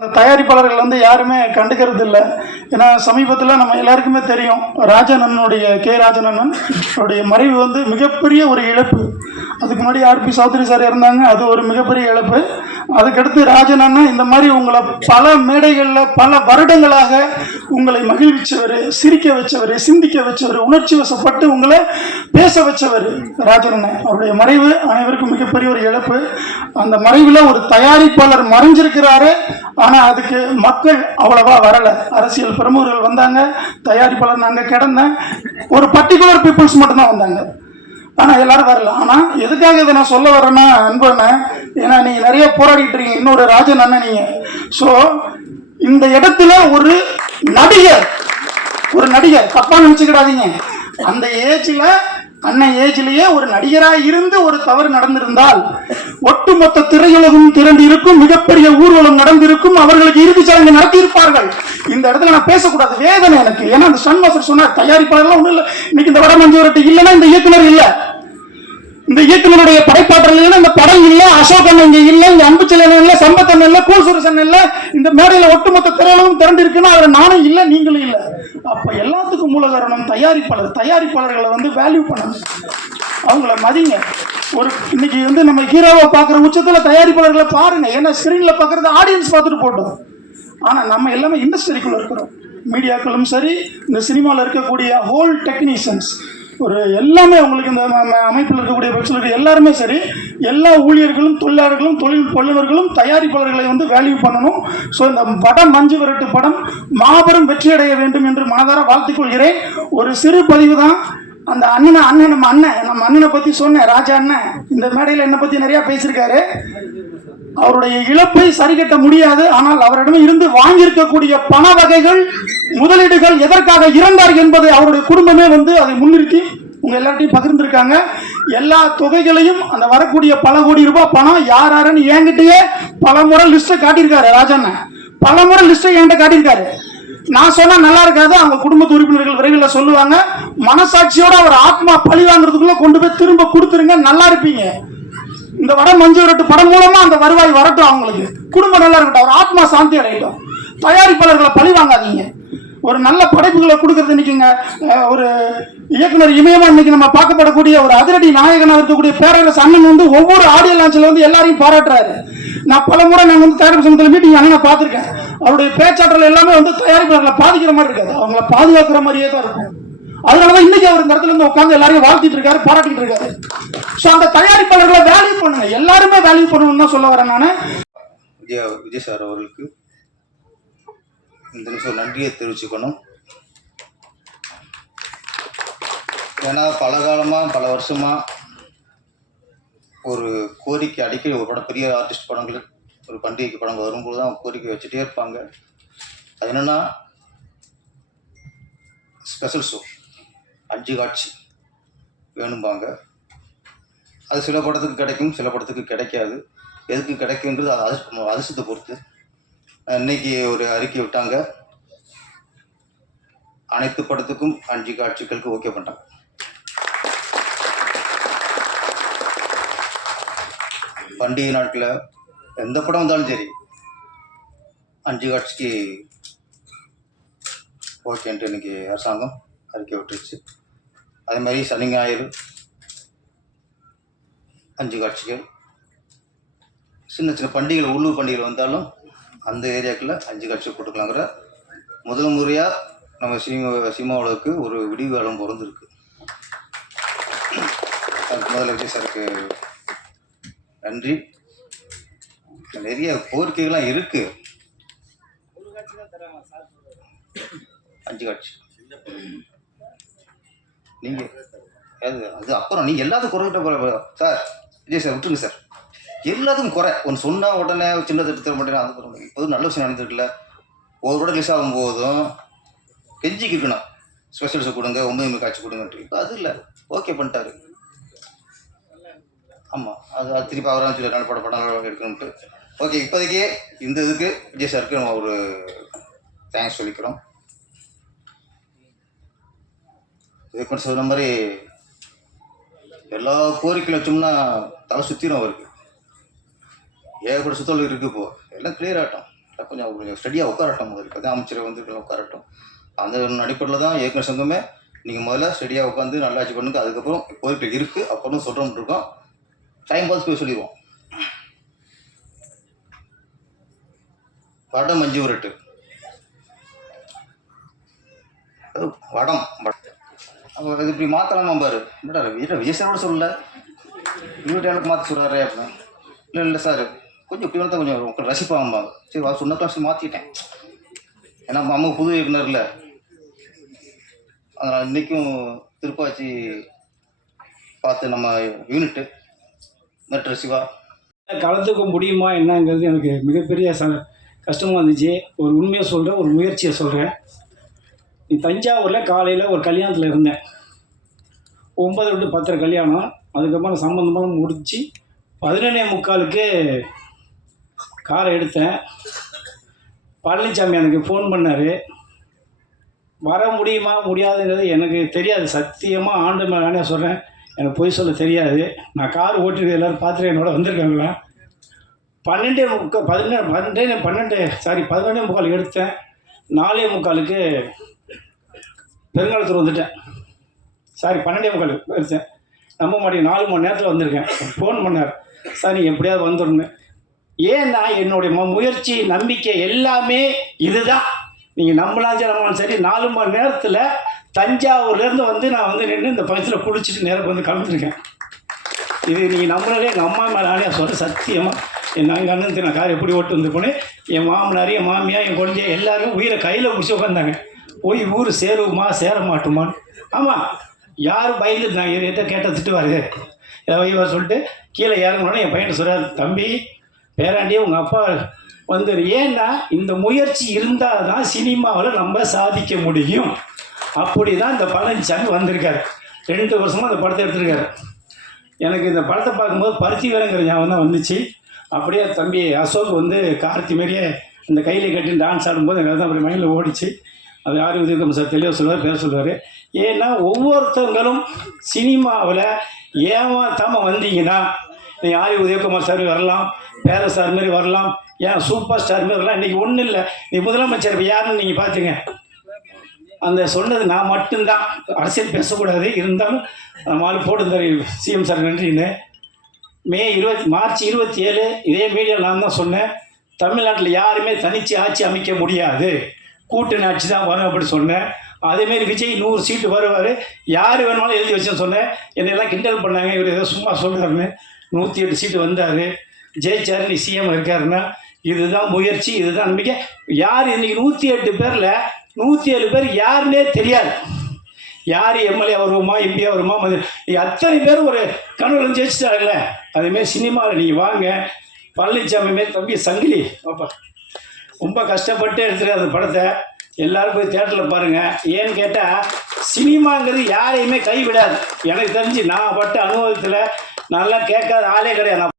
தயாரிப்பாளர்கள் வந்து யாருமே கண்டுக்கிறது இல்லை. ஏன்னா சமீபத்தில் நம்ம எல்லாருக்குமே தெரியும், ராஜனனுடைய ராஜனன் மறைவு வந்து மிகப்பெரிய ஒரு இழப்பு. அதுக்கு முன்னாடி ஆர்பி சௌத்ரி சார் இருந்தாங்க, அது ஒரு மிகப்பெரிய இழப்பு. அதுக்கடுத்து ராஜனன் இந்த மாதிரி உங்களை பல மேடைகளில் பல வருடங்களாக உங்களை மகிழ்விச்சவர், சிரிக்க வச்சவர், சிந்திக்க வச்சவர், உணர்ச்சி வசப்பட்டு உங்களை பேச வச்சவர் ராஜனன். அவருடைய மறைவு அனைவருக்கும் மிகப்பெரிய ஒரு இழப்பு. அந்த மறைவில் ஒரு தயாரிப்பாளர் மறைஞ்சிருக்கிறாரு. ஆனால் அதுக்கு மக்கள் அவ்வளவா வரலை. அரசியல் பிரமுகர்கள் வந்தாங்க, தயாரிப்பாளர் நாங்கள் கிடந்தேன், ஒரு பர்டிகுலர் பீப்புள்ஸ் மட்டும்தான் வந்தாங்க. ஆனால் எல்லாரும் வரல. ஆனால் எதுக்காக இதை நான் சொல்ல வரேன்னா அன்பண்ண, ஏன்னா நீங்கள் நிறைய போராடிட்டு இருக்கீங்க, இன்னொரு ராஜன் அண்ணன் நீங்கள். ஸோ இந்த இடத்துல ஒரு நடிகர் தப்பாக நினச்சிக்கிடாதீங்க. அந்த ஏஜில் அண்ணன் ஏஜிலேயே ஒரு நடிகராக இருந்து ஒரு தவறு நடந்திருந்தால் ஒட்டுமொத்த திரையுலகம் திரண்டு இருக்கும், மிகப்பெரிய ஊர்வலம் நடந்திருக்கும், அவர்களுக்கு இறுதி சடங்கு நடத்தி இருப்பார்கள். இந்த இடத்துல நான் பேசக்கூடாது, வேதனை எனக்கு. ஏன்னா அந்த சண்மாசர் சொன்னார், தயாரிப்பாளர்லாம் ஒன்றும் இல்லை, இன்னைக்கு இந்த வடமஞ்சு வரட்டு இல்லைன்னா இந்த இயக்குனர் இல்லை, இந்த இயக்குனருடைய படைப்பாற்றல் இல்லைன்னா இந்த படம் இல்லை, அசோகன் இங்க இல்லை, இங்க அன்புச்செல்வன் இல்லை, சம்பத்தன் இல்லை, கூசுரசன் இல்லை, இந்த மேடையில ஒட்டுமொத்த திரையுலகம் திரண்டு இருக்குன்னா அதுல நானும் இல்லை, நீங்களும் இல்லை. அப்ப எல்லாத்துக்கும் மூல காரணம் தயாரிப்பாளர்களை வந்து வேல்யூ பண்ணுங்க, அவங்கள மதிங்க. ஒரு இன்னைக்கு வந்து நம்ம ஹீரோவை பார்க்குற உச்சத்தில் தயாரிப்பாளர்களை பாருங்க. ஏன்னா ஸ்கிரீன்ல பார்க்கறது ஆடியன்ஸ் பார்த்துட்டு போட்டோம். ஆனால் நம்ம எல்லாமே இண்டஸ்ட்ரிக்குள்ள இருக்கிறோம், மீடியாக்களும் சரி, இந்த சினிமாவில் இருக்கக்கூடிய ஹோல் டெக்னீஷியன்ஸ் ஒரு எல்லாமே உங்களுக்கு இந்த அமைப்பில் இருக்கக்கூடிய வெப்சைட் எல்லாருமே சரி, எல்லா ஊழியர்களும் தொழிலாளர்களும் தொழில் வல்லுநர்களும் தயாரிப்பாளர்களை வந்து வேல்யூ பண்ணணும். ஸோ இந்த படம் மஞ்சு விரட்டு படம் மாபெரும் வெற்றியடைய வேண்டும் என்று மனதார வாழ்த்துக் கொள்கிறேன். ஒரு சிறு பதிவு தான். அந்த நம்ம அண்ணனை பற்றி சொன்னேன், ராஜா அண்ணன் இந்த மேடையில் என்னை பற்றி நிறையா பேசியிருக்காரு. அவருடைய இழப்பை சரி கட்ட முடியாது. ஆனால் அவரிடம் இருந்து வாங்கியிருக்கக்கூடிய பண வகைகள், முதலீடுகள் எதற்காக இறந்தார் என்பதை அவருடைய குடும்பமே வந்து அதை முன்னிறுத்தி உங்க எல்லார்ட்டையும் பகிர்ந்திருக்காங்க. எல்லா தொகைகளையும் அந்த வரக்கூடிய பல கோடி ரூபாய் பணம் யாருன்னு என்கிட்டயே பல முறை லிஸ்ட்டை காட்டியிருக்காரு. ராஜண்ண பல முறை லிஸ்ட்டை என்கிட்ட காட்டியிருக்காரு. நான் சொன்னா நல்லா இருக்காது, அவங்க குடும்பத்து உறுப்பினர்கள் விரைவில் சொல்லுவாங்க. மனசாட்சியோட அவர் ஆத்மா பழி வாங்குறதுக்குள்ள கொண்டு போய் திரும்ப கொடுத்துருங்க, நல்லா இருப்பீங்க. இந்த வட மஞ்சு விரட்டு படம் மூலமா அந்த வருவாய் வரட்டும், அவங்களுக்கு குடும்பம் நல்லா இருக்கட்டும், அவர் ஆத்மா சாந்தி அடையட்டும். தயாரிப்பாளர்களை பழி வாங்காதீங்க. ஒரு நல்ல படைப்புகளை கொடுக்கறது இன்னைக்குங்க. ஒரு இயக்குனர் இமயமா இன்னைக்கு நம்ம பார்க்கப்படக்கூடிய ஒரு அதிரடி நாயகனாக இருக்கக்கூடிய பேரரசு அண்ணன் வந்து ஒவ்வொரு ஆடியோ லான்ச்சில் வந்து எல்லாரையும் பாராட்டுறாரு. நான் பல முறை நாங்கள் வந்து தயாரிப்பு சங்கத்தில் மீட்டிங் அண்ணனை பார்த்துருக்கேன். அவருடைய பேச்சாற்றல் எல்லாமே வந்து தயாரிப்பாளர்களை பாதிக்கிற மாதிரி இருக்காது, அவங்கள பாதுகாக்கிற மாதிரியே தான் இருக்கும். அதனாலதான் இன்னைக்கு அவர் இந்த இடத்துல இருந்து உட்காந்து எல்லாரையும் வாழ்த்திட்டு இருக்காரு, பாராட்டிட்டு இருக்காரு. ஸோ அந்த தயாரிப்பாளர்களை வேல்யூ பண்ணுங்க, எல்லாருமே வேல்யூ பண்ணணும்னு தான் சொல்ல வரேன் நான். விஜய் சார் அவர்களுக்கு இந்த நிமிஷம் நன்றியை தெரிவிச்சுக்கணும். ஏன்னா பல காலமாக பல வருஷமாக ஒரு கோரிக்கை அடிக்கடி ஒரு படம், பெரிய ஆர்டிஸ்ட் படங்கள் ஒரு பண்டிகைக்கு படங்கள் வரும்போது தான் கோரிக்கை வச்சுட்டே இருப்பாங்க. அது என்னென்னா ஸ்பெஷல் ஷோ 5 காட்சி வேணும்பாங்க. அது சில படத்துக்கு கிடைக்கும், சில படத்துக்கு கிடைக்காது. எதுக்கு கிடைக்குன்றது அதிர்ஷ்டத்தை பொறுத்து. இன்னைக்கு ஒரு அறிக்கை விட்டாங்க, அனைத்து படத்துக்கும் 5 காட்சிகளுக்கு ஓகே பண்ணிட்டாங்க. பண்டிகை நாட்களில் எந்த படம் வந்தாலும் சரி 5 காட்சிக்கு ஓகேன்ட்டு இன்னைக்கு அரசாங்கம் அறிக்கை விட்டுருச்சு. அதே மாதிரி சனி ஞாயிறு 5 காட்சிகள். சின்ன சின்ன பண்டிகைகள், உள்ளூர் பண்டிகைகள் வந்தாலும் அந்த ஏரியாக்களில் 5 காட்சிகள் போட்டுக்கலாங்கிற முதல் முறையாக நம்ம சினிமாவுக்கு ஒரு விடிவு காலம் பிறந்திருக்கு. அதுக்கு முதல்ல விஜய் சாருக்கு நன்றி. நிறைய கோரிக்கைகள்லாம் இருக்கு. 5 காட்சி நீங்க அது அப்புறம் நீங்க எல்லாத்துக்கும் குறைகிட்ட சார், விஜய் சார் விட்டுருங்க சார். எல்லாத்துக்கும் குறை ஒன்று சொன்னா உடனே சின்ன திட்டத்தில் மாட்டேன்னா அது இப்போது நல்ல விஷயம் நடந்துருக்குல்ல. ஒரு கூட ரிலீஸ் ஆகும் போதும் கெஞ்சிக்கு இருக்கணும், ஸ்பெஷல் ஷோ கொடுங்க, 9 காட்சி கொடுங்கன்ட்டு. இப்போ அது இல்லை, ஓகே பண்ணிட்டாரு. ஆமாம், அது திருப்பி அவராக சொல்லி நல்ல படம் எடுக்கணும்ட்டு. ஓகே, இப்போதைக்கு இந்த இதுக்கு விஜய் சாருக்கு நம்ம ஒரு தேங்க்ஸ் சொல்லிக்கிறோம். இதுக்கு சொன்ன மாதிரி எல்லா கோரிக்கையும் வச்சோம்னா தலை சுற்றிடும் அவருக்கு. ஏகப்பட்ட சுத்தல் இருக்குது. இப்போ எல்லாம் கிளியர் ஆகட்டும். கொஞ்சம் ஸ்டடியாக உட்காரட்டும். முதல்ல இப்போ தான் அமைச்சரை வந்து உட்காரட்டும். அந்த அடிப்படையில் தான் இயக்குனர் சங்கமே நீங்கள் முதல்ல ஸ்டடியாக உட்காந்து நல்லாட்சி பண்ணுங்க. அதுக்கப்புறம் இப்போதைக்கு இருக்குது அப்புறம் சொல்கிறோம்னு இருக்கோம். டைம் பாஸ் போய் சொல்லிடுவோம். வடம் மஞ்சு விரட்டு, வடம் அது இப்படி மாற்றலாமா பாரு. என்னடா விஜய் சாரோட சொல்லல, இவர்கிட்ட எனக்கு மாற்ற சொல்கிறாரே அப்படின்னு. இல்லை சார் கொஞ்சம் இப்படி வந்தால் கொஞ்சம் ரசிப்பாம்பாங்க. சரி சொன்னதான் மாற்றிட்டேன். ஏன்னா அம்மா புது இயக்குனர் இல்லை, அதனால் இன்றைக்கும் திருப்பாச்சி பார்த்து நம்ம யூனிட்டு மெட்ரு சிவா கலந்துக்க முடியுமா என்னங்கிறது எனக்கு மிகப்பெரிய கஷ்டமாக இருந்துச்சு. ஒரு உண்மையை சொல்கிறேன், ஒரு முயற்சியை சொல்கிறேன். தஞ்சாவூரில் காலையில் ஒரு கல்யாணத்தில் இருந்தேன். 9 to 10 கல்யாணம். அதுக்கப்புறம் சம்பந்தமாக முடித்து 11:45க்கு காரை எடுத்தேன். பழனிசாமி எனக்கு ஃபோன் பண்ணார். வர முடியுமா முடியாதுங்கிறது எனக்கு தெரியாது. சத்தியமாக ஆண்டு மேலே சொல்கிறேன், எனக்கு பொய் சொல்ல தெரியாது. நான் கார் ஓட்டிட்டு எல்லோரும் பார்த்துட்டு என்னோட வந்திருக்காங்களா. 11:45 எடுத்தேன். 4:45க்கு பெருங்காலத்தூர் வந்துட்டேன். 12:45 எடுத்தேன். நம்ப மாட்டேங்க, 4 மணி நேரத்தில் வந்திருக்கேன். ஃபோன் பண்ணார், சார் நீங்கள் எப்படியாவது வந்துடணும். ஏன்னா என்னுடைய முயற்சி நம்பிக்கை எல்லாமே இதுதான். நீங்கள் நம்பலாம் சரி 4 மணி நேரத்தில் தஞ்சாவூர்லேருந்து வந்து நான் வந்து நின்று இந்த பக்கத்தில் குளிச்சுட்டு நேரம் வந்து கலந்துருக்கேன். இது நீங்கள் நம்பினாலே எங்கள் அம்மா மேலே நானே சொல்கிறேன் சத்தியமாக. எங்கள் அண்ணன் நான் கார் எப்படி ஓட்டு வந்து போனேன். என் மாமனார், என் மாமியார், என் குழந்தைய எல்லாருமே உயிரை கையில் பிடிச்சி உட்காந்தாங்க. போய் ஊர் சேருவோமா சேர மாட்டோமான்னு. ஆமாம், யாரும் பயந்துட்டு நான் என்கிட்ட கேட்டால் திட்டுவார் வைவார் சொல்லிட்டு கீழே இறங்கணுன்னு என் பையன் சொல்கிறார், தம்பி பேராண்டியே உங்கள் அப்பா வந்து. ஏன்னா இந்த முயற்சி இருந்தால் தான் சினிமாவில் நம்ம சாதிக்க முடியும். அப்படி தான் இந்த பழனிசாமி வந்திருக்காரு. 2 வருஷமாக அந்த படத்தை எடுத்திருக்காரு. எனக்கு இந்த படத்தை பார்க்கும்போது பருத்தி வேலைங்கிற ஞாபகம் தான் வந்துச்சு. அப்படியே தம்பி அசோக் வந்து கார்த்தி மாரியே இந்த கையில் கட்டி டான்ஸ் ஆடும்போது எனக்கு தான் அப்படி மைண்டில் ஓடிச்சு. அது யாரும் உதவி சார் தெளிவாக சொல்லுவார், பேர் சொல்லுவார். ஏன்னா ஒவ்வொருத்தவங்களும் சினிமாவில் ஏமாத்தாமல் வந்தீங்கன்னா நீங்கள் ஆரி உதயகுமார் சார் வரலாம், பேர சார் மாரி வரலாம், ஏன் சூப்பர் ஸ்டார் மாரி வரலாம். இன்றைக்கி ஒன்றும் இல்லை, நீ முதலமைச்சர் யாருன்னு நீங்கள் பார்த்துங்க. அந்த சொன்னது நான் மட்டும்தான். அரசியல் பேசக்கூடாது, இருந்தாலும் நம்ம போட்டு சிஎம் சார் நன்றின்னு. மார்ச் 27 இதே மீடியாவில் நான் தான் சொன்னேன், தமிழ்நாட்டில் யாருமே தனிச்சு ஆட்சி அமைக்க முடியாது, கூட்டணி ஆட்சி தான் வரும் அப்படி சொன்னேன். அதேமாரி விஜய் 100 சீட்டு வருவார், யார் வேணுமாலும் எழுதி வச்சேன்னு சொன்னேன். என்னெல்லாம் கிண்டல் பண்ணாங்க, இவர் ஏதோ சும்மா சொல்கிறாருன்னு. 108 சீட்டு வந்தார், ஜெயிச்சார். நீ சிஎம் இருக்காருன்னா இதுதான் முயற்சி, இதுதான் நம்பிக்கை. யார் இன்றைக்கி 108 பேரில் 107 பேர் யாருன்னே தெரியாது. யார் எம்எல்ஏ வருவோமா, எம்பியா வருமா, அத்தனை பேர் ஒரு கனவுல ஜெயிச்சிட்டாங்கல்ல. அதேமாரி சினிமாவில் நீங்கள் வாங்க. பழனிசாமி மாரி தம்பி சங்கிலி பாப்பா ரொம்ப கஷ்டப்பட்டு எடுத்துகிட்டு அந்த படத்தை எல்லோரும் போய் தேட்டரில் பாருங்கள். ஏன்னு கேட்டால் சினிமாங்கிறது யாரையுமே கைவிடாது. எனக்கு தெரிஞ்சு நான் பட்ட அனுபவத்தில் நல்லா கேட்காத ஆளே கிடையாது.